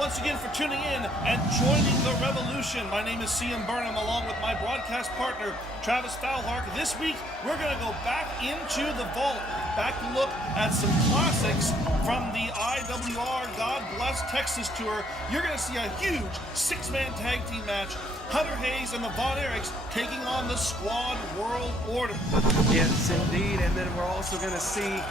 once again for tuning in and joining the revolution. My name is CM Burnham along with my broadcast partner, Travis Fowlark. This week, we're going to go back into the vault, back to look at some classics from the IWR God Bless Texas Tour. You're going to see a huge six-man tag team match. Hunter Hayes and the Von Erichs taking on the Squad World Order. Yes, indeed. And then we're also going to see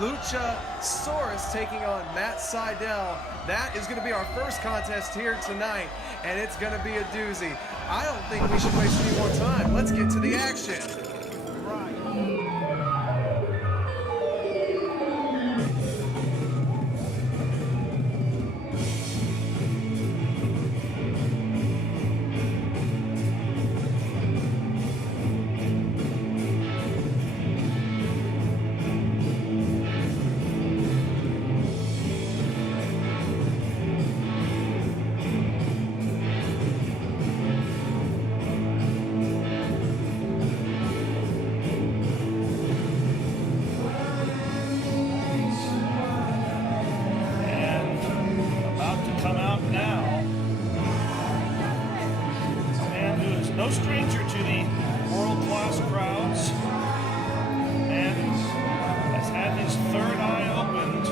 Lucha Soros taking on Matt Sydal. That is going to be our first contest here tonight, and it's going to be a doozy. I don't think we should waste any more time. Let's get to the action. No stranger to the world-class crowds, and has had his third eye opened,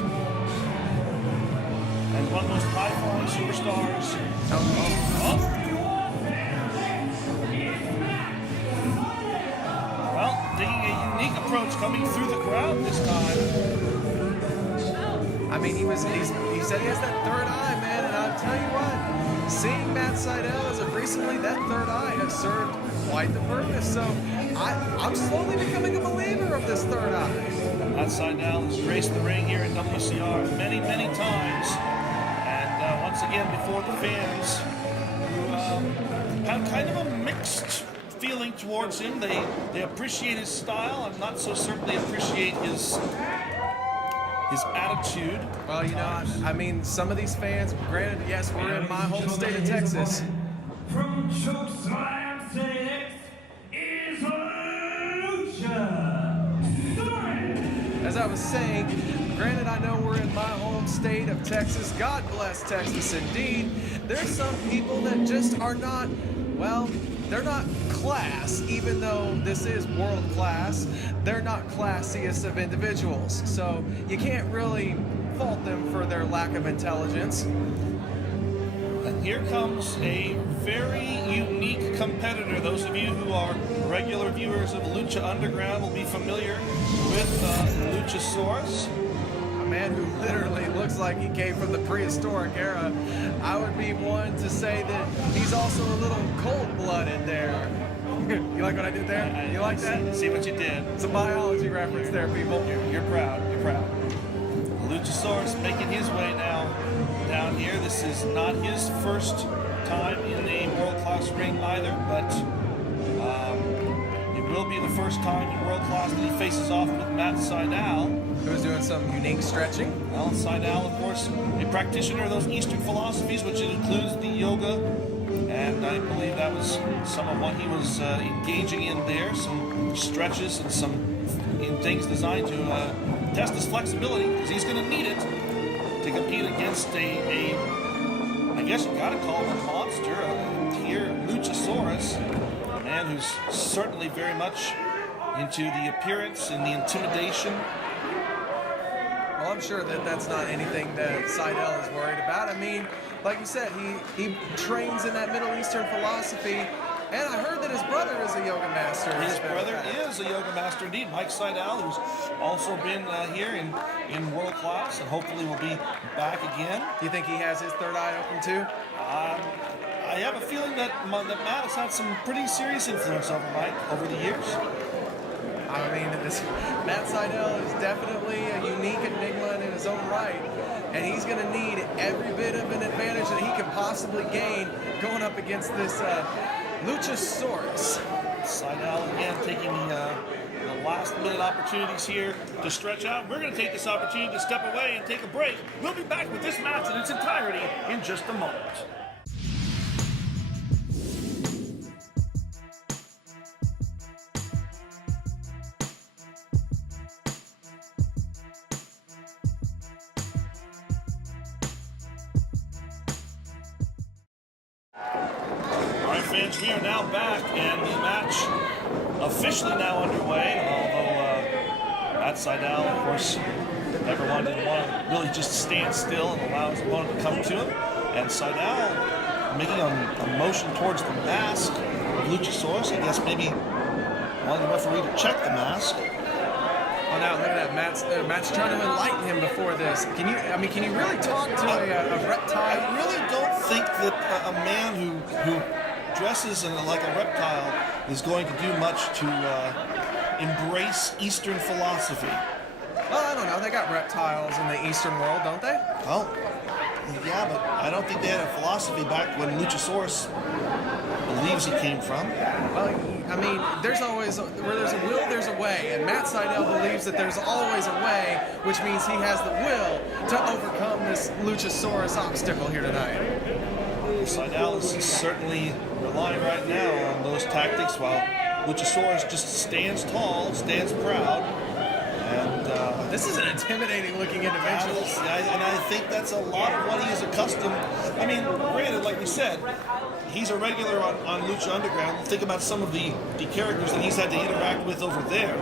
and one of the most high-flying superstars. Well, taking a unique approach, coming through the crowd this time. I mean, he said he has that third eye, man, and I'll tell you what, seeing Matt Sydal as of recently, that third eye has served quite the purpose. So I'm slowly becoming a believer of this third eye. Matt Sydal has graced the ring here at WCR many, many times, and once again before the fans who have kind of a mixed feeling towards him. They appreciate his style. I'm not so certain they appreciate his attitude. Well, you know, I mean, some of these fans, granted, yes, we're in my home state of Texas. From Chokeslam City is Lucha. As I was saying, granted, I know we're in my home state of Texas. God bless Texas, indeed. There's some people that just are not, well, they're not class, even though this is world class. They're not classiest of individuals, so you can't really fault them for their lack of intelligence. And here comes a very unique competitor. Those of you who are regular viewers of Lucha Underground will be familiar with Muchashoras. A man who literally looks like he came from the prehistoric era. I would be one to say that he's also a little cold-blooded there. You like what I did there? You like that? See what you did. It's a biology reference there, people. You're proud. You're proud. Luchasaurus making his way now down here. This is not his first time in a world-class ring either, but it will be the first time in world-class that he faces off with Matt Sydal. Who's doing some unique stretching. Well, Sydal, of course, a practitioner of those Eastern philosophies, which includes the yoga, and I believe that was some of what he was engaging in there, some stretches and some things designed to test his flexibility, because he's going to need it to compete against I guess you got to call him a monster, here, Luchasaurus, a man who's certainly very much into the appearance and the intimidation. Well, I'm sure that that's not anything that Sydal is worried about. I mean, like you said, he trains in that Middle Eastern philosophy, and I heard that his brother is a yoga master. His brother is a yoga master indeed, Mike Sydal, who's also been here in world class, and hopefully will be back again. Do you think he has his third eye open too? I have a feeling that Matt has had some pretty serious influence over Mike over the years. I mean, Matt Sydal is definitely a unique enigma in his own right, and he's going to need every bit of an advantage that he can possibly gain going up against this Luchasaurus. Sydal again taking the last-minute opportunities here to stretch out. We're going to take this opportunity to step away and take a break. We'll be back with this match in its entirety in just a moment. fans, we are now back, and the match officially now underway. Although Matt Sydal, of course, never wanted to really just stand still and allow his opponent to come to him. And Sydal making a motion towards the mask of Luchasaurus. I guess maybe wanting the referee to check the mask. Oh, now look at that. Matt's trying to enlighten him before this. Can you really talk to a reptile? I really don't think that a man who dresses like a reptile is going to do much to embrace Eastern philosophy. Well, I don't know. They got reptiles in the Eastern world, don't they? Well, yeah, but I don't think they had a philosophy back when Luchasaurus believes he came from. Well, I mean, there's always, where there's a will, there's a way. And Matt Sydal believes that there's always a way, which means he has the will to overcome this Luchasaurus obstacle here tonight. Sydal is certainly relying right now on those tactics while Luchasaurus just stands tall, stands proud. And this is an intimidating looking individual. And I think that's a lot of what he is accustomed. I mean, granted, like we said, he's a regular on Lucha Underground. Think about some of the characters that he's had to interact with over there.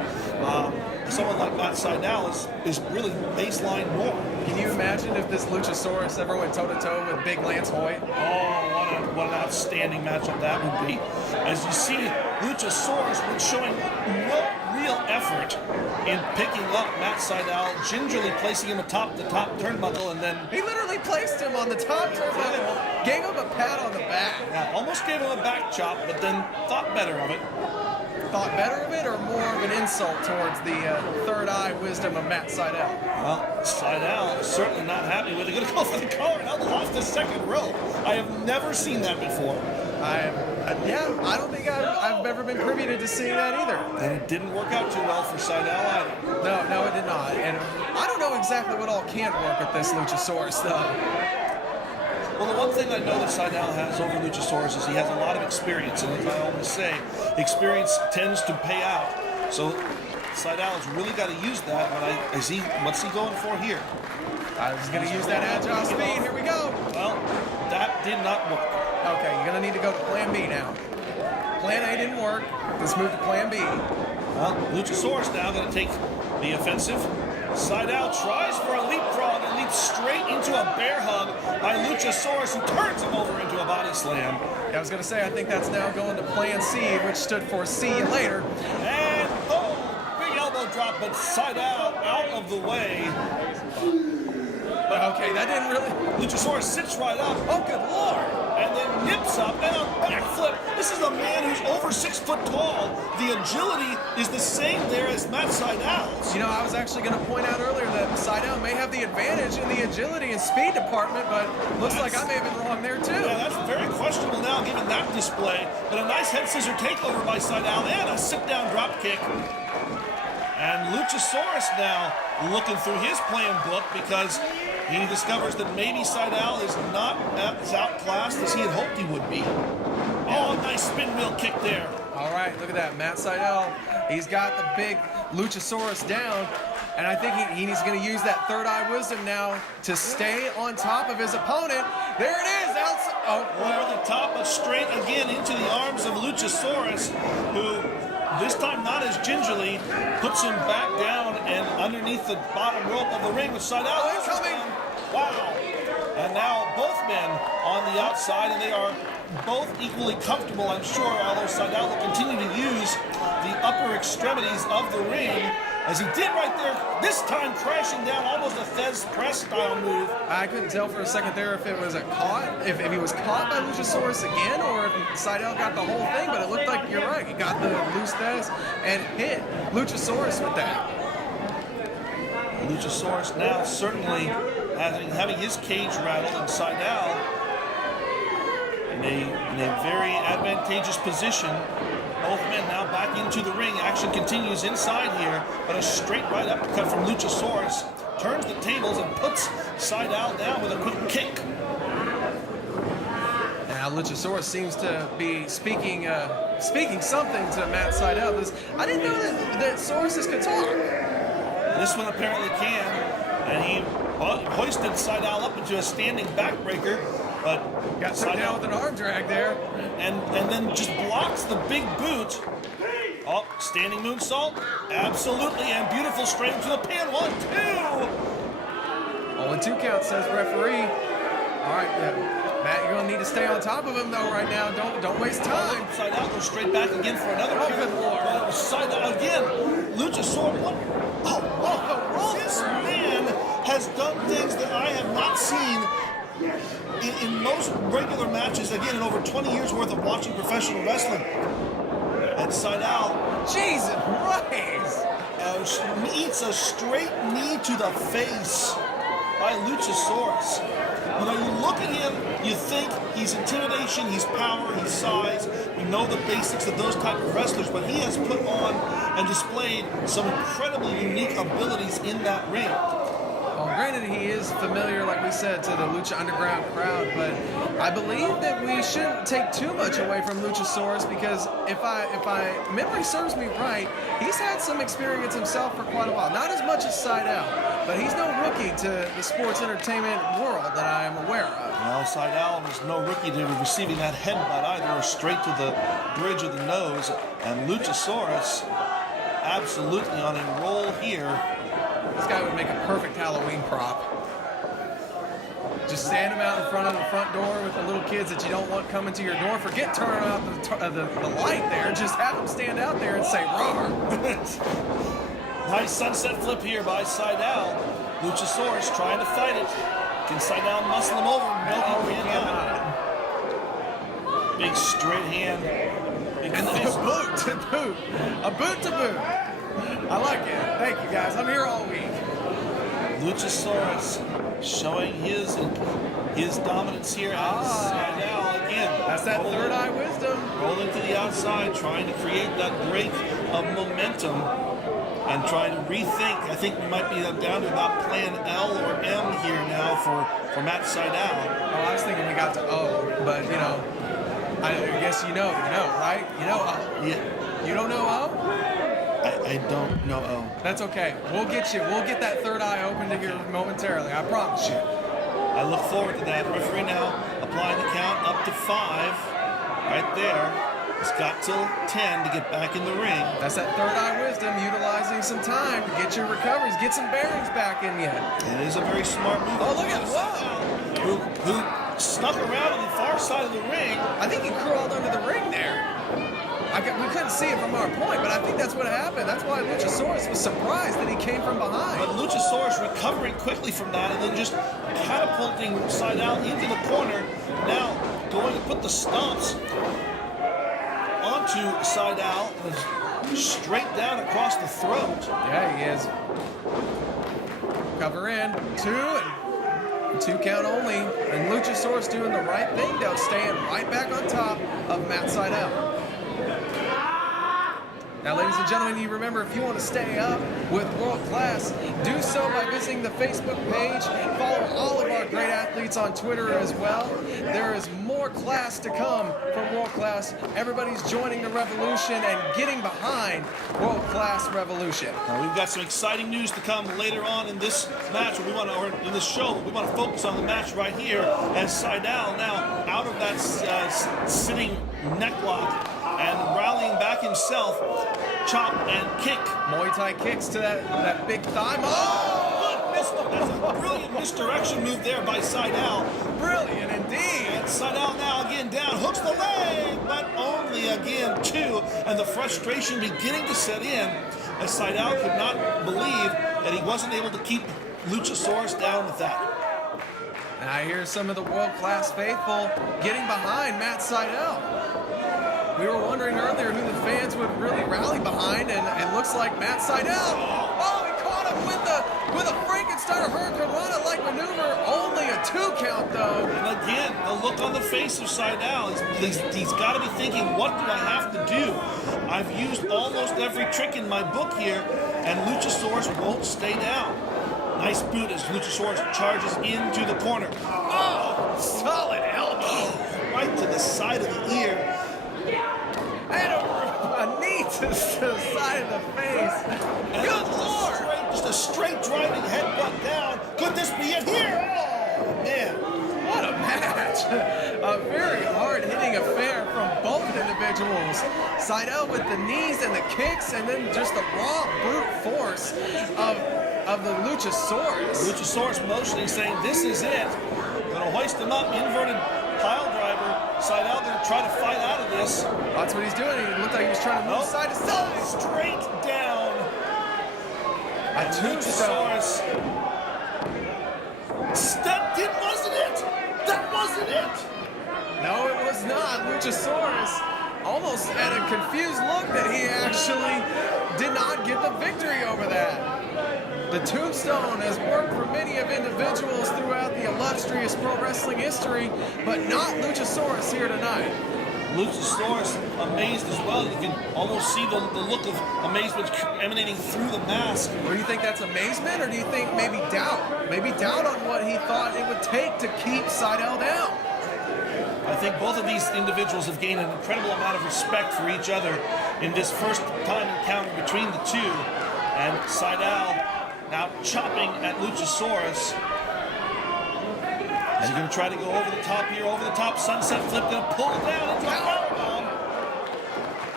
Someone like Matt Sydal is really baseline more. Can you imagine if this Luchasaurus ever went toe-to-toe with Big Lance Hoyt? Oh, what an outstanding matchup that would be. As you see, Luchasaurus was showing no real effort in picking up Matt Sydal, gingerly placing him atop the top turnbuckle, and then he literally placed him on the top turnbuckle, gave him a pat on the back. Yeah, almost gave him a back chop, but then thought better of it. Thought better of it, or more of an insult towards the third eye wisdom of Matt Sydal? Well, Sydal is certainly not happy with it. Going to go for the collar and out off the second rope. I have never seen that before. I don't think I've ever been privy to seeing that either. And it didn't work out too well for Sydal either. No, it did not. And I don't know exactly what all can't work with this Luchasaurus, though. Well, the one thing I know that Sydal has over Luchasaurus is he has a lot of experience, and as I always say, experience tends to pay out. So Sydal has really got to use that. What's he going for here? I was going to use that agile speed. Here we go. Well, that did not work. Okay, you're going to need to go to Plan B now. Plan A didn't work. Let's move to Plan B. Well, Luchasaurus now going to take the offensive. Sydal tries for a leapfrog and leaps straight into a bear hug by Luchasaurus, who turns him over into a body slam. Yeah, I was going to say, I think that's now going to Plan C, which stood for see you later. And boom! Big elbow drop, but Sydal out of the way. But okay, that didn't really... Luchasaurus sits right up. Oh, good Lord! And then nips up and a backflip. This is a man who's over 6 foot tall. The agility is the same there as Matt Sydal's. You know, I was actually going to point out earlier that Sydal may have the advantage in the agility and speed department, but looks like I may have been wrong there too. Yeah, that's very questionable now given that display. But a nice head scissor takeover by Sydal and a sit-down drop kick. And Luchasaurus now looking through his plan book because he discovers that maybe Sydal is not as outclassed as he had hoped he would be. Oh, nice spin wheel kick there. All right, look at that. Matt Sydal, he's got the big Luchasaurus down, and I think he's going to use that third eye wisdom now to stay on top of his opponent. There it is. Over the top, but straight again into the arms of Luchasaurus, who this time not as gingerly puts him back down and underneath the bottom rope of the ring with Sydal. Incoming. Wow. And now both men on the outside, and they are both equally comfortable, I'm sure, although Sydal will continue to use the upper extremities of the ring, as he did right there, this time crashing down, almost a Thez press style move. I couldn't tell for a second there if it was a caught, if he was caught by Luchasaurus again, or if Sydal got the whole thing, but it looked like, you're right, he got the loose Thez and hit Luchasaurus with that. Luchasaurus now certainly having his cage rattled, and Sydal in a very advantageous position. Both men now back into the ring. Action continues inside here, but a straight right uppercut from Luchasaurus turns the tables and puts Sydal down with a quick kick. Now Luchasaurus seems to be speaking something to Matt Sydal. I didn't know that Sauruses could talk. This one apparently can, and he hoisted Sydal up into a standing backbreaker. but Got took down with an arm drag there. and then just blocks the big boot. Oh, standing moonsault, absolutely, and beautiful straight into the pin. 1, 2. Only 2 count, says referee. All right, Matt, you're gonna need to stay on top of him though right now. Don't waste time. Side out, goes straight back again for another. Oh, good Lord. Side out again. Luchasaurus. What? Oh, this man has done things that I have not seen in most regular matches. Again, in over 20 years worth of watching professional wrestling. And side out. Jesus Christ! Eats a straight knee to the face by Luchasaurus. You know, you look at him, you think he's intimidation, he's power, he's size. We know the basics of those type of wrestlers, but he has put on and displayed some incredibly unique abilities in that ring. Well, granted, he is familiar, like we said, to the Lucha Underground crowd, but I believe that we shouldn't take too much away from Luchasaurus because if memory serves me right, he's had some experience himself for quite a while. Not as much as Seidel, but he's no rookie to the sports entertainment world that I am aware of. Well, Seidel was no rookie to receiving that headbutt either, or straight to the bridge of the nose, and Luchasaurus absolutely on a roll here. This guy would make a perfect Halloween prop. Just stand him out in front of the front door with the little kids that you don't want coming to your door. Forget turning off the light there. Just have them stand out there and say, "Roar." Nice sunset flip here by Seidel. Luchasaurus trying to fight it. Can Seidel muscle him over? No, he cannot. Big straight hand. Big And then fist. a boot to boot. A boot to boot. I like it. Thank you, guys. I'm here all week. Luchasaurus showing his dominance here as Seidel again. That's that third eye wisdom. Rolling to the outside, trying to create that break of momentum and trying to rethink. I think we might be down to about plan L or M here now for Matt Seidel. Oh, I was thinking we got to O, but you know, I guess you know, right? You know O. Yeah, You don't know O? I don't know. Oh, That's okay. We'll get that third eye open to you momentarily. I promise you. I look forward to that. Referee now applying the count up to 5. Right there. He's got till 10 to get back in the ring. That's that third eye wisdom, utilizing some time to get your recoveries, get some bearings back in you. It is a very smart move. Oh, look at Who snuck around on the far side of the ring. I think he crawled under the ring there. We couldn't see it from our point, but I think that's what happened. That's why Luchasaurus was surprised that he came from behind. But Luchasaurus recovering quickly from that and then just catapulting Seidel into the corner. Now going to put the stomps onto Seidel and straight down across the throat. Yeah, he is. Cover in. 2 and 2 count only. And Luchasaurus doing the right thing, though, staying right back on top of Matt Seidel. Now, ladies and gentlemen, you remember, if you want to stay up with World Class, do so by visiting the Facebook page. Follow all of our great athletes on Twitter as well. There is more class to come from World Class. Everybody's joining the revolution and getting behind World Class Revolution. Now, we've got some exciting news to come later on in this match. Or in this show, we want to focus on the match right here as Seidel now out of that sitting necklock and rallying back himself. Chop and kick. Muay Thai kicks to that big thigh. That's a brilliant misdirection move there by Seidel. Brilliant indeed. And Seidel now again down, hooks the leg, but only again 2. And the frustration beginning to set in as Seidel could not believe that he wasn't able to keep Luchasaurus down with that. And I hear some of the world-class faithful getting behind Matt Seidel. We were wondering earlier who the fans would really rally behind, and it looks like Matt Seidel. Oh, he caught him with a Frankenstein Hurricanrana-like maneuver. Only a 2 count, though. And again, the look on the face of Seidel, he's got to be thinking, what do I have to do? I've used almost every trick in my book here, and Luchasaurus won't stay down. Nice boot as Luchasaurus charges into the corner. Oh, solid elbow. Right to the side of the ear. And a knee to the side of the face. And Good Lord. Just a straight driving headbutt down. Could this be it here? Oh, man. What a match. individuals. Seidel with the knees and the kicks, and then just the raw brute force of the Luchasaurus. Luchasaurus motioning, saying, "This is it." Gonna hoist him up, inverted pile driver. Seidel gonna try to fight out of this. That's what he's doing. He looked like he was trying to move side to side. Straight down. A tombstone. Luchasaurus. That wasn't it. That wasn't it. No, it was not. Luchasaurus almost had a confused look that he actually did not get the victory over that. The tombstone has worked for many of individuals throughout the illustrious pro wrestling history, but not Luchasaurus here tonight. Luchasaurus amazed as well. You can almost see the look of amazement emanating through the mask. Or do you think that's amazement, or do you think maybe doubt? Maybe doubt on what he thought it would take to keep Seidel down. I think both of these individuals have gained an incredible amount of respect for each other in this first time encounter between the two. And Seidel now chopping at Luchasaurus. Is he going to try to go over the top here? Over the top, sunset flip, going to pull it down into a powerbomb.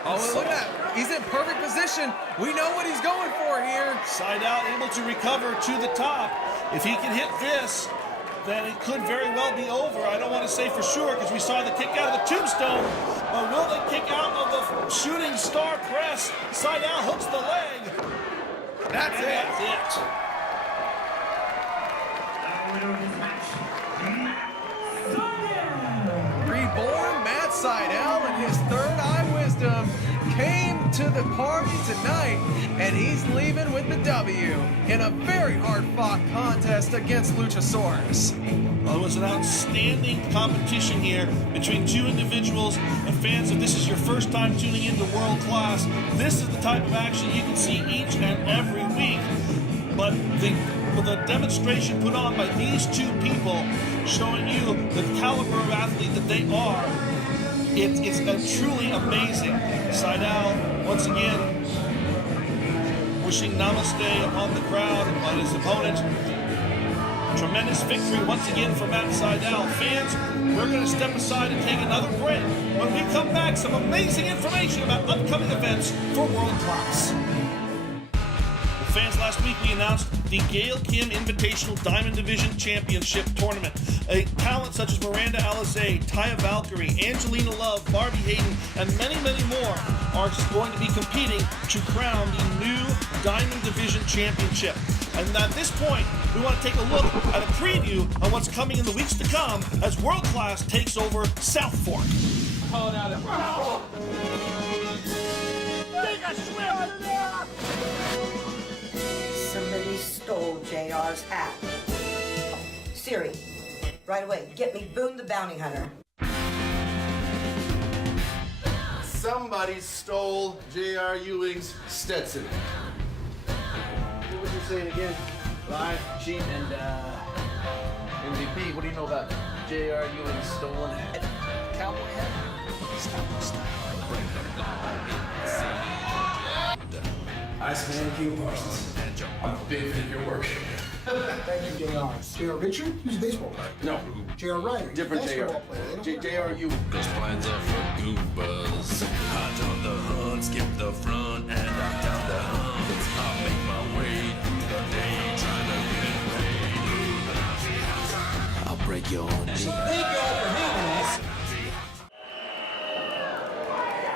Oh, look at that. He's in perfect position. We know what he's going for here. Seidel able to recover to the top. If he can hit this, then it could very well be over. I don't want to say for sure because we saw the kick out of the tombstone. But will they kick out of the shooting star press? Seidel hooks the leg. That's it. That's it. Reborn Matt Seidel and his third eye wisdom came to the party tonight, and he's leaving with the W in a very hard-fought contest against Luchasaurus. Well, it was an outstanding competition here between two individuals, and fans, if this is your first time tuning into World Class, this is the type of action you can see each and every week. But the demonstration put on by these two people showing you the caliber of athlete that they are, it's truly amazing. Seidel, once again, wishing namaste upon the crowd and on his opponent. Tremendous victory once again for Matt Seidel. Fans, we're going to step aside and take another break. When we come back, some amazing information about upcoming events for World Class. Fans, last week we announced the Gail Kim Invitational Diamond Division Championship Tournament. Talent such as Miranda Alizé, Taya Valkyrie, Angelina Love, Barbie Hayden, and many, many more are going to be competing to crown the new Diamond Division Championship. And at this point, we want to take a look at a preview on what's coming in the weeks to come as World Class takes over South Fork. Somebody stole JR's hat. Siri, right away, get me Boone the Bounty Hunter. Somebody stole J.R. Ewing's Stetson. What was you saying again? Live, cheap, and MVP. What do you know about J.R. Ewing's stolen hat? Cowboy hat? It's cowboy style. Iceman, King Parsons. I'm a big fan of your work. Thank you, JR. JR Richard? He's a baseball player. No. JR Ryder? Different basketball JR. player. They don't J.R. Ewing. Those plans are for goobers. Hot on the hunt, skip the front, and I'm down the hunt. I'll make my way through the day, trying to get paid. I'll break your knee.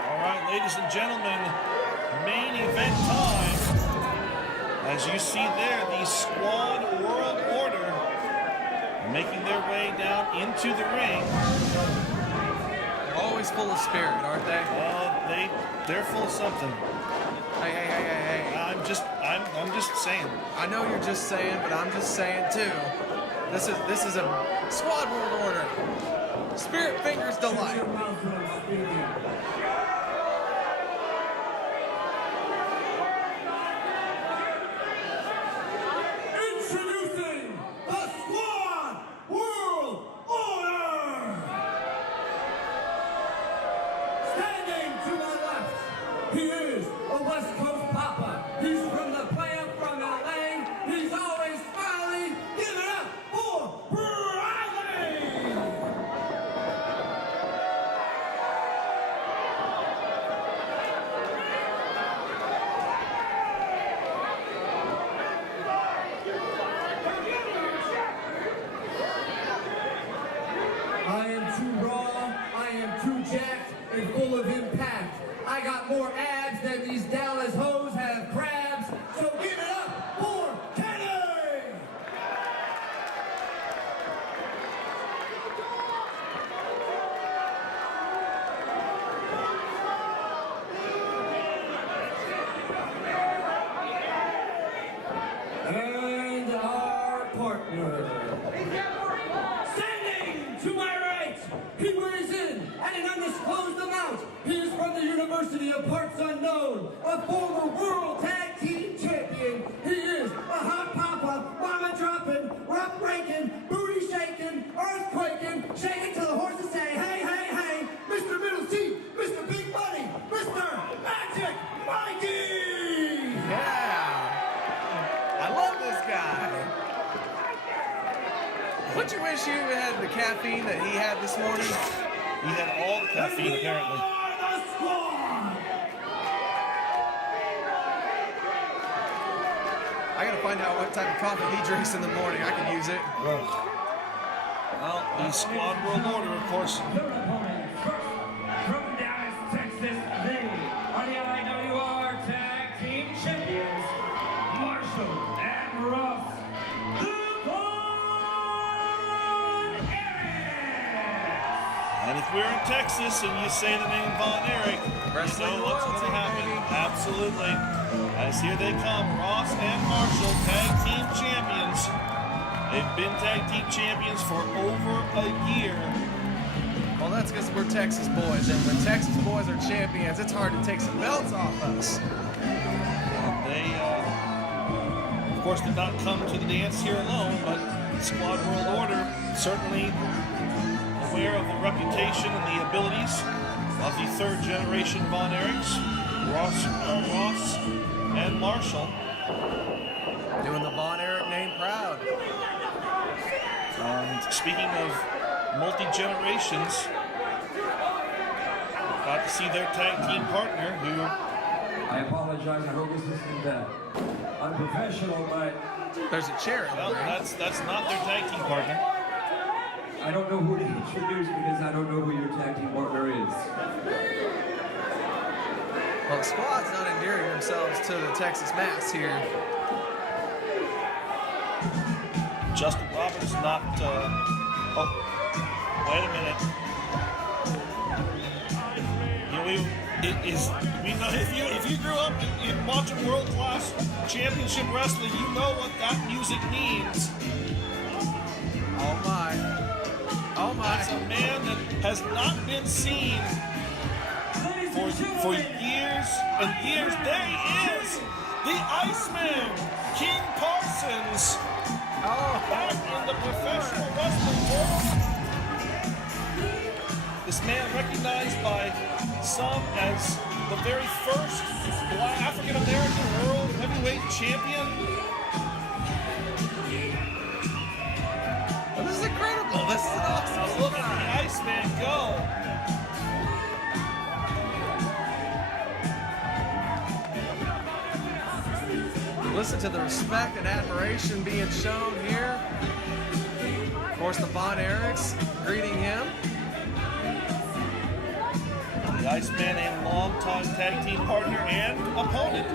All right, ladies and gentlemen, main event time. As you see there, the Squad World Order making their way down into the ring. Always full of spirit, aren't they? They're full of something. Hey. I'm just saying. I know you're just saying, but I'm just saying too. This is a Squad World Order. Spirit Fingers Delight. Introducing the Squad World Order! Standing to my left, he is a West Coast Papa. He's from the player from LA. He's always smiling. Give it up for Bradley! of impact. I got more abs than these Dallas hoes have crabs. So give it up for Kenny! And our partner. Standing to my right, he weighs in at an undisclosed amount. He is from the University of Parts Unknown, a former World Tag Team Champion. He is a hot papa, mama dropping, rock breaking, booty shaking, earthquaking, shaking till the horses say, hey, hey, hey, Mr. Middle Seat, Mr. Big Buddy, Mr. Magic Mikey! Yeah. I love this guy. Wouldn't you wish you had the caffeine that he had this morning? He had all the caffeine, apparently. The squad! I gotta find out what type of coffee he drinks in the morning. I can use it. Well, the Squad World Order, of course. Their opponent, first from Dallas, Texas, they are the IWR Tag Team Champions, Marshall and Ruff, the Von Erich! And if we're in Texas and you say the name Von Erich, you Wrestling know what's going royalty, to happen. baby. Absolutely. As here they come, Ross and Marshall, tag team champions. They've been tag team champions for over a year. Well, that's because we're Texas boys, and when Texas boys are champions, it's hard to take some belts off us. They, of course, did not come to the dance here alone, but the Squad World Order certainly aware of the reputation and the abilities of the third generation Von Erichs, Ross and Marshall. Doing the Von Erich name proud. Speaking of multi-generations, got to see their tag team partner who I apologize, I hope this isn't unprofessional, but There's a chair in well, there. that's not their tag team partner. I don't know who to introduce because I don't know who your tag team partner is. Well, the squad's not endearing themselves to the Texas Mass here. Justin Roberts not. Oh, wait a minute. You know, if you grew up in watching world class championship wrestling, you know what that music means. Oh my. Oh my. That's a man that has not been seen for years and years. There he is, the Iceman, King Parsons. Oh. Back in the professional wrestling world. This man recognized by some as the very first Black African-American World Heavyweight Champion. Oh, this is incredible. This is awesome. Now look at the Iceman go. Listen to the respect and admiration being shown here. Of course, the Von Erichs greeting him. The Iceman, a longtime tag team partner and opponent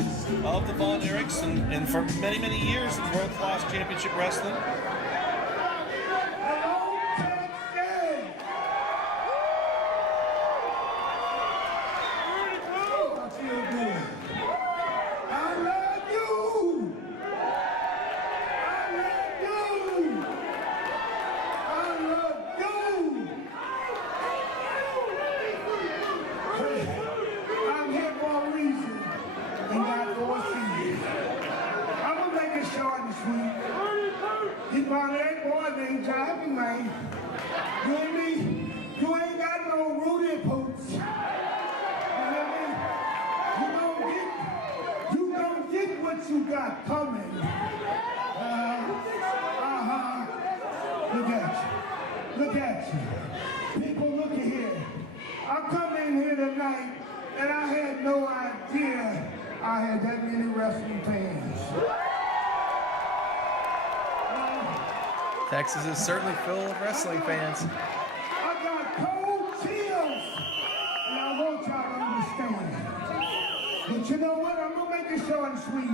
of the Von Erichs, and for many, many years in world-class championship wrestling. Look at you. People, look at here. I come in here tonight and I had no idea I had that many wrestling fans. Texas is certainly full of wrestling fans. I got cold chills. And I want y'all But you know what? I'm gonna make it short and sweet.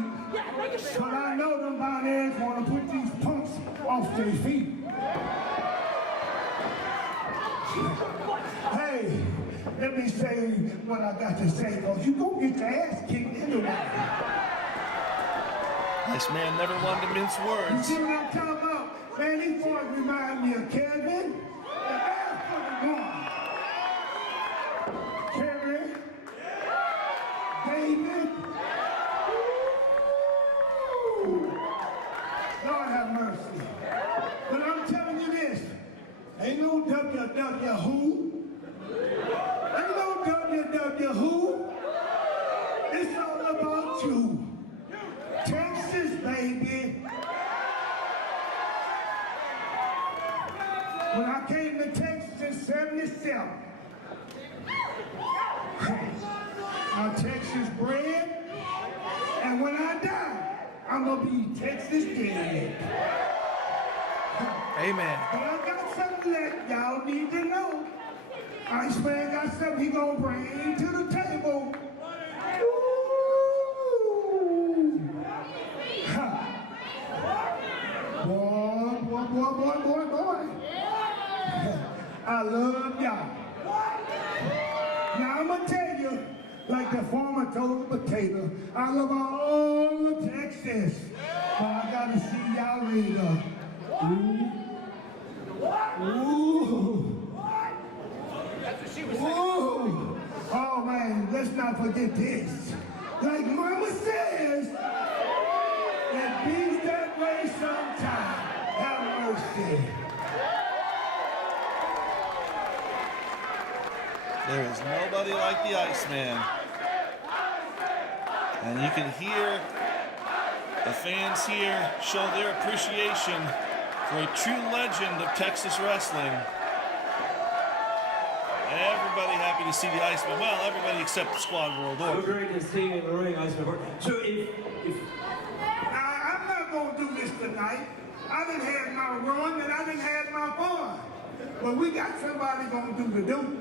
But I know them bonnets want to put these punks off their feet. Hey, let me say what I got to say, because you gonna get your ass kicked anyway. Iceman never wanted to mince You words. see what I'm talking about? Man, these boys remind me of Kevin. The ass for the one. Kevin. David. Ooh. Lord have mercy. But I'm telling you this. Ain't no who. Ain't no who. It's all about you. Texas, baby. When I came to Texas in '77, I'm Texas bred, and when I die, I'm gonna be Texas dead. Amen. But I got something that y'all need to know. Iceman got something he gonna bring to the table. Ooh. Ha. Boy. I love y'all. Now I'm gonna tell you, like the farmer told the potato, I love all of Texas. But I gotta see y'all later. Ooh. Ooh. Oh man, let's not forget this. Like Mama says, it beats that way sometime. Have mercy. There is nobody like the Iceman. And you can hear the fans here show their appreciation for a true legend of Texas wrestling. Everybody happy to see the Iceman. Well, everybody except the Squad World Order. We're great to see you in the ring, Iceman. So if I'm not gonna do this tonight. I done had my run and I done had my fun. But we got somebody gonna do the do.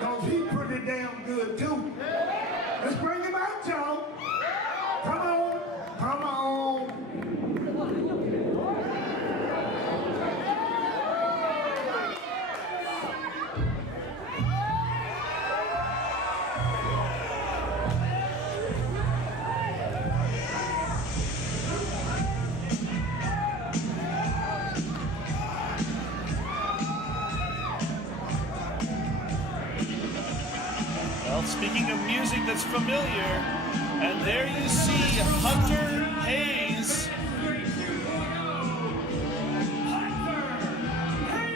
Cause he pretty damn good too. Let's bring him out, y'all. Come on. Well, speaking of music that's familiar, and there you see Hunter Hayes.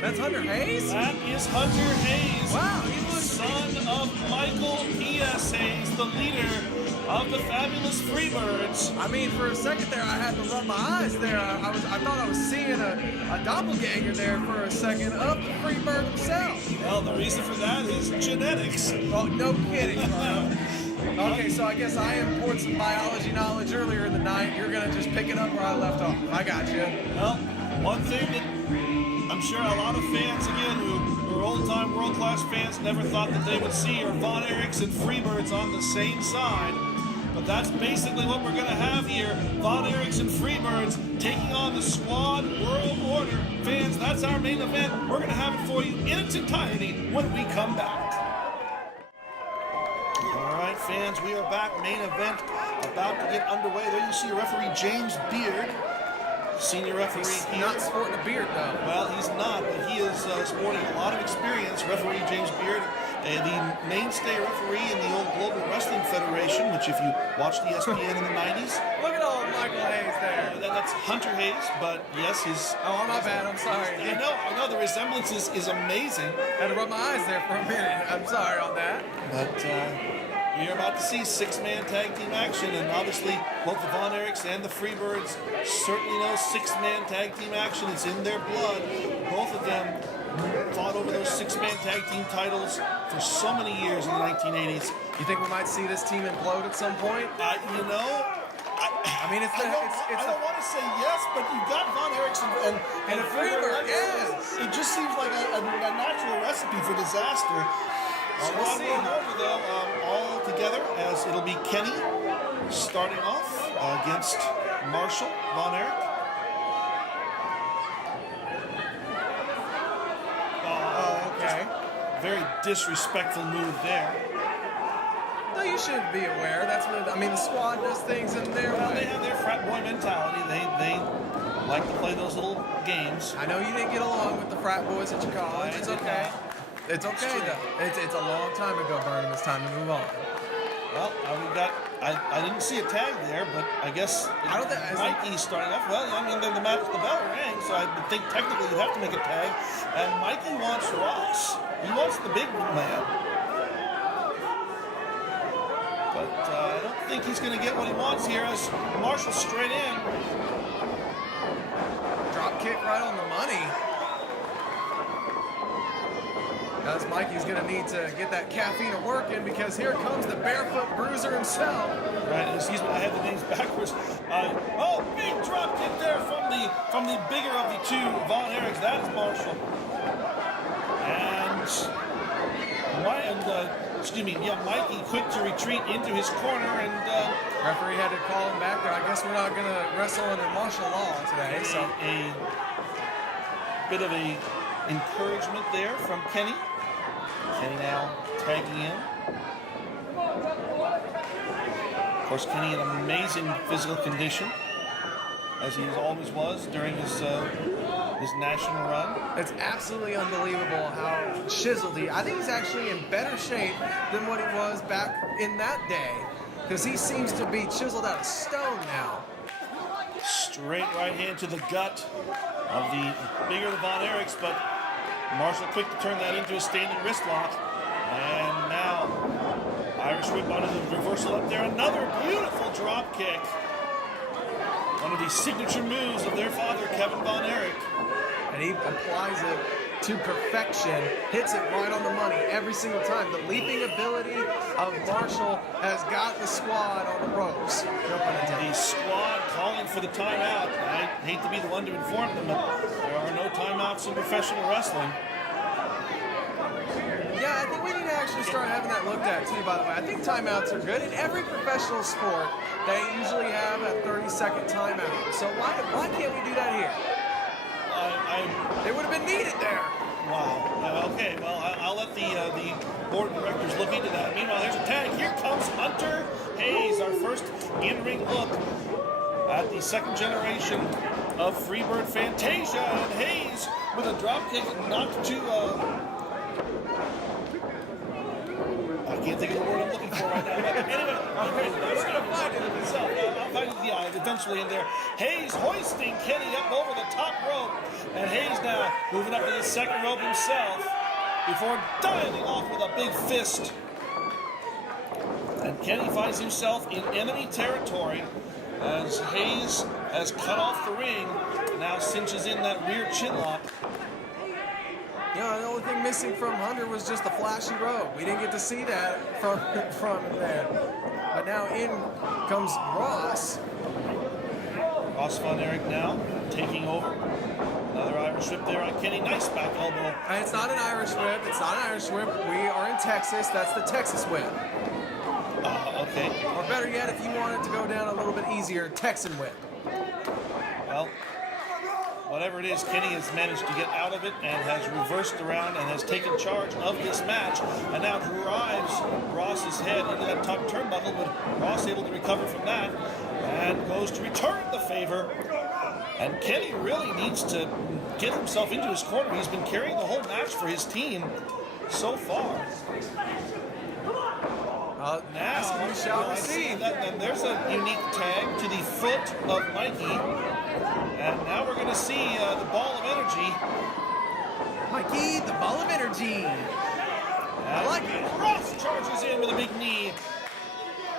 That's Hunter Hayes? That is Hunter Hayes. Wow, he looks... Son of Michael P.S. Hayes, the leader of the Fabulous Freebirds. I mean, for a second there, I had to rub my eyes there. I thought I was seeing a doppelganger there for a second of the Freebird himself. Well, the reason for that is genetics. Oh, no kidding, bro. Okay, so I guess I poured some biology knowledge earlier in the night. You're gonna just pick it up where I left off. I got you. Well, one thing that I'm sure a lot of fans, again, who are old-time world-class fans, never thought that they would see are Von Erichs and Freebirds on the same side. But that's basically what we're going to have here. Von Erichs and Freebirds taking on the Squad World Order. Fans, that's our main event. We're going to have it for you in its entirety when we come back. All right, fans, we are back. Main event about to get underway. There you see referee James Beard. Senior referee. He's here. not sporting a beard, though. Well, he's not, but he is sporting a lot of experience. Referee James Beard, the mainstay referee in the old Global Wrestling Federation, which if you watched ESPN in the 90s. Look at old Michael Hayes there. That's Hunter Hayes, but yes, his... Oh, my bad. I'm sorry. I know, the resemblance is amazing. Had to rub my eyes there for a minute. I'm sorry on that. But you're about to see six-man tag team action, and obviously both the Von Erichs and the Freebirds certainly know six-man tag team action. It's in their blood. Both of them fought over those six-man tag team titles for so many years in the 1980s. You think we might see this team implode at some point? I mean, I don't want to say yes, but you've got Von Erichs and Freebird, yes. It just seems like a natural recipe for disaster. Well, we'll see. Over though, all together as it'll be Kenny starting off against Marshall Von Erich. Okay. Very disrespectful move there. No, you should be aware. That's what the squad does things in their Well, they way. have their frat boy mentality. They like to play those little games. I know you didn't get along with the frat boys at your college. It's okay. It's okay though. It's a long time ago, Burnham. It's time to move on. Well, I didn't see a tag there, but I guess I don't think Mikey's starting off. Well, the match, the bell rang, so I would think technically you'd have to make a tag. And Mikey wants Ross. He wants the big man. But I don't think he's going to get what he wants here as Marshall straight in. Drop kick right on the money. As Mikey's going to need to get that caffeine working because here comes the barefoot bruiser himself. Right, excuse me, I have the names backwards. Big drop kick there from the bigger of the two Von Erichs. That is Marshall. Mikey quick to retreat into his corner, and Referee had to call him back there. I guess we're not going to wrestle under martial law today. So a bit of a encouragement there from Kenny. Kenny now tagging in. Of course, Kenny in amazing physical condition, as he always was during his national run. it's absolutely unbelievable how chiseled I think he's actually in better shape than what he was back in that day, because he seems to be chiseled out of stone now. Straight right hand to the gut of the bigger Von Erichs, but Marshall quick to turn that into a standing wrist lock. And now Irish whip onto the reversal up there. Another beautiful drop kick. One of the signature moves of their father, Kevin Von Erich. And he applies it to perfection, hits it right on the money every single time. The leaping ability of Marshall has got the squad on the ropes. No pun intended. The squad calling for the timeout. I hate to be the one to inform them, but there are no timeouts in professional wrestling. Yeah, I think we need to actually start having that looked at too, by the way. I think timeouts are good. In every professional sport, they usually have a 30-second timeout. So why can't we do that here? It would have been needed there. Wow. Okay, well, I'll let the board of directors look into that. Meanwhile, there's a tag. Here comes Hunter Hayes, our first in-ring look at the second generation of Freebird Fantasia. And Hayes with a drop kick knocked to... I can't think of the word I'm looking for right now. But anyway, I'm going to find it himself. I'll find it, eventually in there. Hayes hoisting Kenny up over the top rope. And Hayes now moving up to the second rope himself before diving off with a big fist. And Kenny finds himself in enemy territory as Hayes has cut off the ring. Now cinches in that rear chin lock. You know, the only thing missing from Hunter was just the flashy robe. We didn't get to see that from there. But now in comes Ross. Ross Von Erich now taking over. Another Irish whip there on Kenny. Nice back elbow. And it's not an Irish whip. It's not an Irish whip. We are in Texas. That's the Texas whip. Okay. Or better yet, if you want it to go down a little bit easier, Texan whip. Well, whatever it is, Kenny has managed to get out of it and has reversed around and has taken charge of this match and now drives Ross's head into that top turnbuckle, but Ross able to recover from that and goes to return the favor. And Kenny really needs to get himself into his corner. He's been carrying the whole match for his team so far. Now we shall see. And there's a unique tag to the foot of Mikey. And now we're going to see the ball of energy. Mikey, the ball of energy. I like it. Ross charges in with a big knee.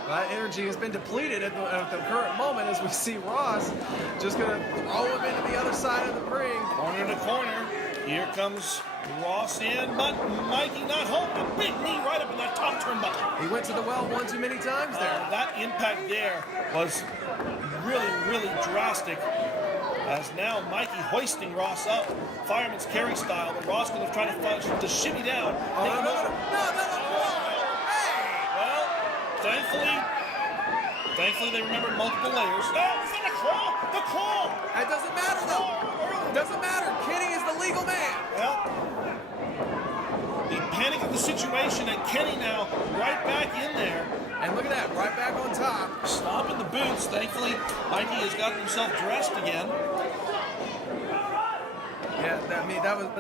That energy has been depleted at the current moment as we see Ross just going to throw him into the other side of the ring. Corner to corner. Here comes Ross in, but Mikey not home. A big knee right up in that top turnbuckle. He went to the well one too many times there. That impact there was really, really drastic. As now Mikey hoisting Ross up, fireman's carry style, but Ross going to try to shimmy down. No. Hey! Well, Thankfully, they remembered multiple layers. No, is that the crawl? The crawl! It doesn't matter, though. It doesn't matter. Kenny is the legal man. Well, the panic of the situation, and Kenny now right back in there. And look at that, right back on top. Stomping the boots. Thankfully, Mikey has gotten himself dressed again. Yeah,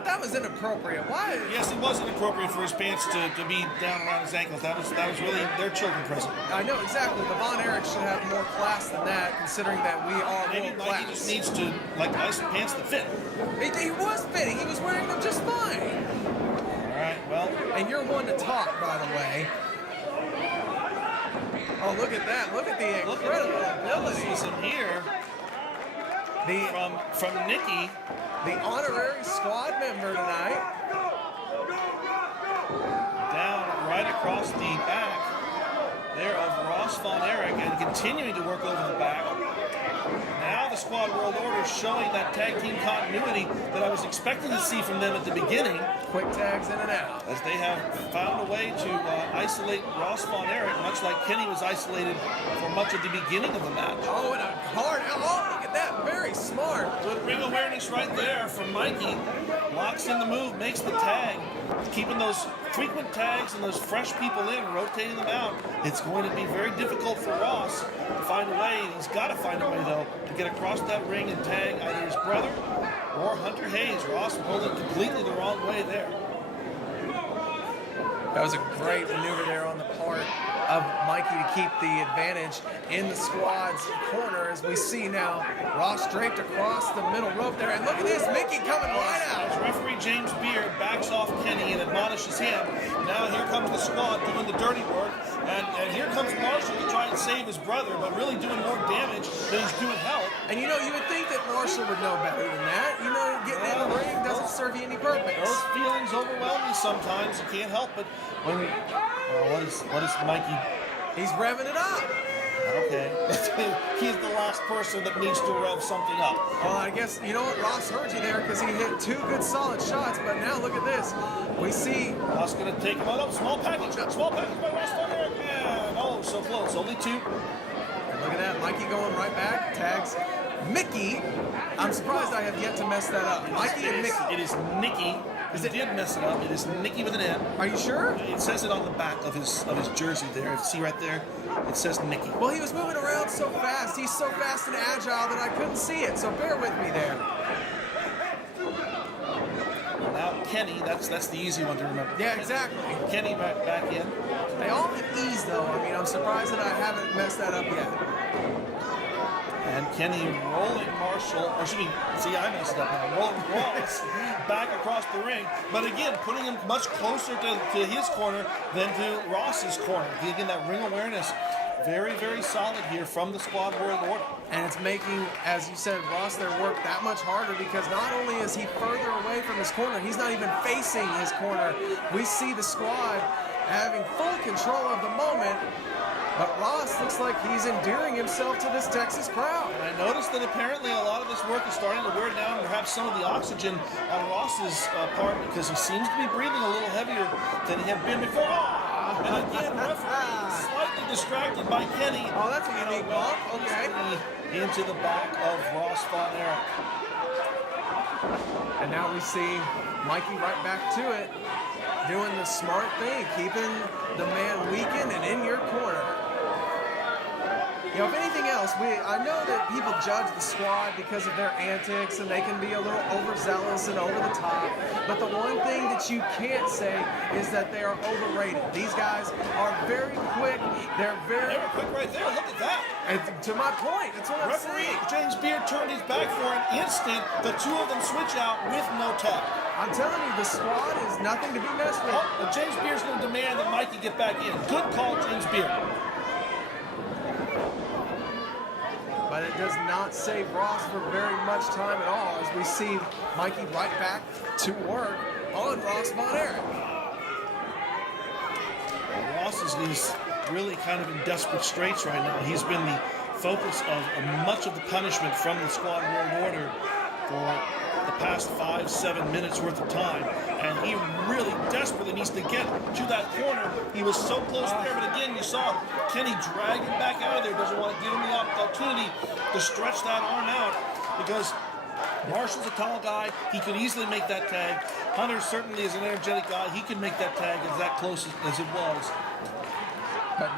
that was inappropriate. Why? Yes, it was inappropriate for his pants to be down around his ankles. That was really their children present. I know exactly. The Von Erich should have more class than that, considering that we are Maybe world Mikey class. just needs to buy some pants that fit. He was fitting. He was wearing them just fine. All right, well. And you're one to talk, by the way. Oh, look at that. Look at the incredible ability. Listen here. From Nikki. The honorary squad member tonight. Down right across the back there of Ross Von Erich and continuing to work over the back. Now the Squad World Order showing that tag team continuity that I was expecting to see from them at the beginning. Quick tags in and out. As they have found a way to isolate Ross Von Erich, much like Kenny was isolated for much of the beginning of the match. Oh, and a hard. Oh, look at that. Very smart. Good ring awareness right there from Mikey. Locks in the move, makes the tag. Keeping those frequent tags and those fresh people in, rotating them out. It's going to be very difficult for Ross to find a way. He's got to find a way, though, to get across that ring and tag either his brother or Hunter Hayes. Ross pulled it completely the wrong way there. That was a great maneuver there on the part of Mikey to keep the advantage in the squad's corner, as we see now Ross draped across the middle rope there. And look at this, Mickey coming right out. As referee James Beard backs off Kenny and admonishes him. Now here comes the squad doing the dirty work. And here comes Marshall to try and save his brother, but really doing more damage than he's doing help. And you would think that Marshall would know better than that. Getting in the ring doesn't serve you any purpose. Those feelings overwhelm me sometimes. You can't help it. What is Mikey? He's revving it up. Okay. He's the last person that needs to rev something up. Well, I guess, Ross heard you there because he hit two good solid shots, but now look at this. We see... Ross going to take him out. Small package by Ross Von Erich. And oh, so close. Only two. And look at that. Mikey going right back. Tags Mickey. I'm surprised I have yet to mess that up. Mikey and Mickey. It is Nikki. He did mess it up. It is Nikki with an N. Are you sure? It says it on the back of his jersey there. See right there? It says Nikki. Well, he was moving around so fast. He's so fast and agile that I couldn't see it. So bear with me there. Now Kenny, that's the easy one to remember. Yeah, exactly. Kenny back in. They all have ease, though. I mean, I'm surprised that I haven't messed that up yet. And Kenny rolling Marshall, or excuse me, see, I messed up now. Rolling Ross back across the ring. But again, putting him much closer to his corner than to Ross's corner. Again, that ring awareness, very, very solid here from the Squad World Order. And it's making, as you said, Ross, their work that much harder because not only is he further away from his corner, he's not even facing his corner. We see the squad having full control of the moment. But Ross looks like he's endearing himself to this Texas crowd. And I noticed that apparently a lot of this work is starting to wear down perhaps some of the oxygen on Ross's part because he seems to be breathing a little heavier than he had been before. And again, referee slightly distracted by Kenny. Oh, that's a unique bump. Okay. Into the back of Ross Von Erich. And now we see Mikey right back to it, doing the smart thing, keeping the man weakened and in your corner. If anything else, I know that people judge the squad because of their antics and they can be a little overzealous and over the top. But the one thing that you can't say is that they are overrated. These guys are very quick. They were quick right there. Look at that. And to my point, that's what I'm Referee saying. James Beard turned his back for an instant. The two of them switch out with no tap. I'm telling you, the squad is nothing to be messed with. Oh, James Beard's going to demand that Mikey get back in. Good call, James Beard. But it does not save Ross for very much time at all as we see Mikey right back to work on Ross Von Erich. Ross is really kind of in desperate straits right now. He's been the focus of much of the punishment from the Squad World Order for the past 5-7 minutes worth of time, and he really desperately needs to get to that corner. He was so close there, but again, you saw Kenny drag him back out of there. Doesn't want to give him the opportunity to stretch that arm out because Marshall's a tall guy. He could easily make that tag. Hunter certainly is an energetic guy. He can make that tag as that close as it was. But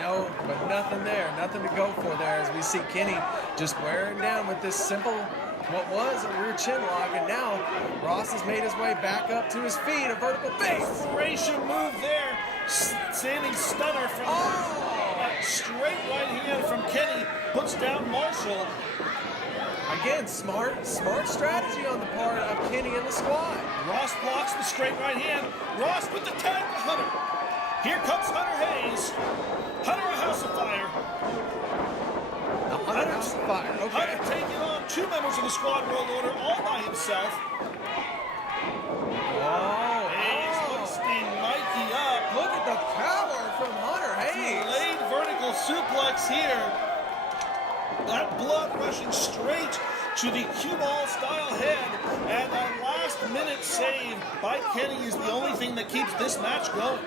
nothing there, nothing to go for there as we see Kenny just wearing down with this simple, what was a rear chin lock, and now Ross has made his way back up to his feet, a vertical face. Desperation move there, standing stunner from straight right hand from Kenny, puts down Marshall. Again, smart strategy on the part of Kenny and the squad. Ross blocks the straight right hand. Ross with the tag to Hunter. Here comes Hunter Hayes. Hunter, a house of fire. The Hunter house of fire, okay. Hunter taking on two members of the Squad World Order all by himself. Whoa. Hayes hoisting Mikey up. Look at the power from Hunter Hayes. Delayed vertical suplex here. That blood rushing straight to the cue ball style head, and a last minute save by Kenny is the only thing that keeps this match going.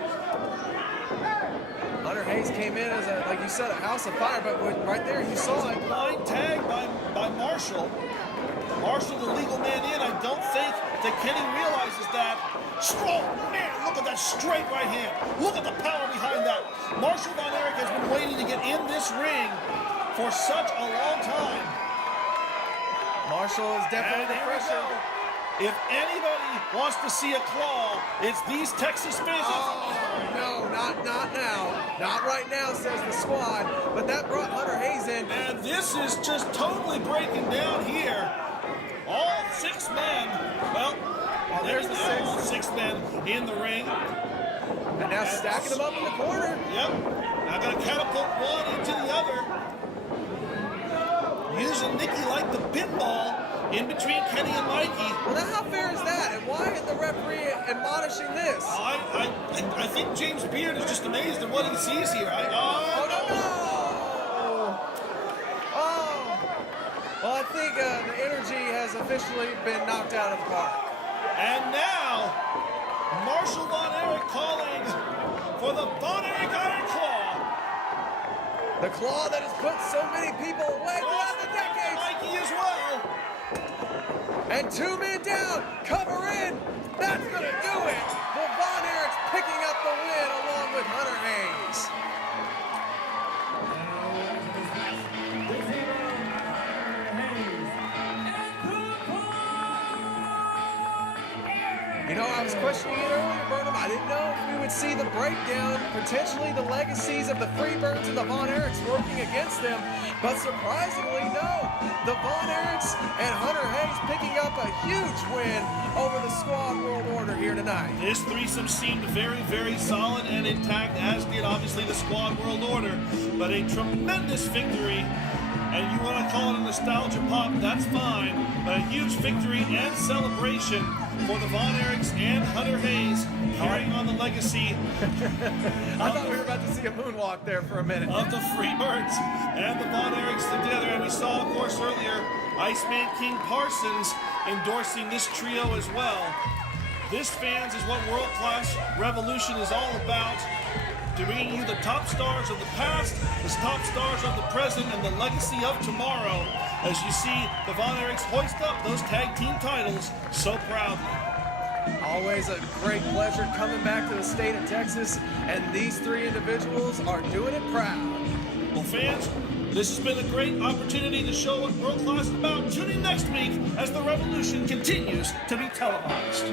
Hunter Hayes came in as like you said, a house of fire, but right there you saw a blind tag by Marshall. Marshall, the legal man in. I don't think that Kenny realizes that. Strong man, look at that straight right hand. Look at the power behind that. Marshall Von Erich has been waiting to get in this ring for such a long time. Marshall is definitely the pressure. If anybody wants to see a claw, it's these Texas fans. Oh, no, not now. Not right now, says the squad. But that brought Hunter Hayes in. And this is just totally breaking down here. All 6 men. Well, there's the six men in the ring. And now stacking them up in the corner. Yep. Now going to catapult one into the other. Using Nikki like the pinball in between Kenny and Mikey. Well, now how fair is that? And why is the referee admonishing this? I think James Beard is just amazed at what he sees here. Oh, no. Oh. Well, I think the energy has officially been knocked out of the park. And now, Marshall Von Erich calling for the Von Erich Iron Claw. The claw that has put so many people away throughout the decades. Mikey as well. And 2 men down, cover in. That's going to do it. The Von Erichs picking up the win along with Hunter Hayes. You know, I was questioning it earlier, Burnham. I didn't know if we would see the breakdown, potentially the legacies of the Freebirds and the Von Erichs working against them. But surprisingly, no. The Von Erichs and Hunter Hayes picking up a huge win over the Squad World Order here tonight. This threesome seemed very, very solid and intact, as did obviously the Squad World Order. But a tremendous victory. And you want to call it a nostalgia pop, that's fine. But a huge victory and celebration for the Von Erichs and Hunter Hayes, carrying on the legacy. I thought we were about to see a moonwalk there for a minute. Of the Freebirds and the Von Erichs together. And we saw, of course, earlier, Iceman King Parsons endorsing this trio as well. This, fans, is what World Class Revolution is all about. Bringing you the top stars of the past, the top stars of the present, and the legacy of tomorrow, as you see the Von Erichs hoist up those tag team titles so proudly. Always a great pleasure coming back to the state of Texas, and these 3 individuals are doing it proud. Well, fans, this has been a great opportunity to show what World Class is about. Tune in next week as the revolution continues to be televised.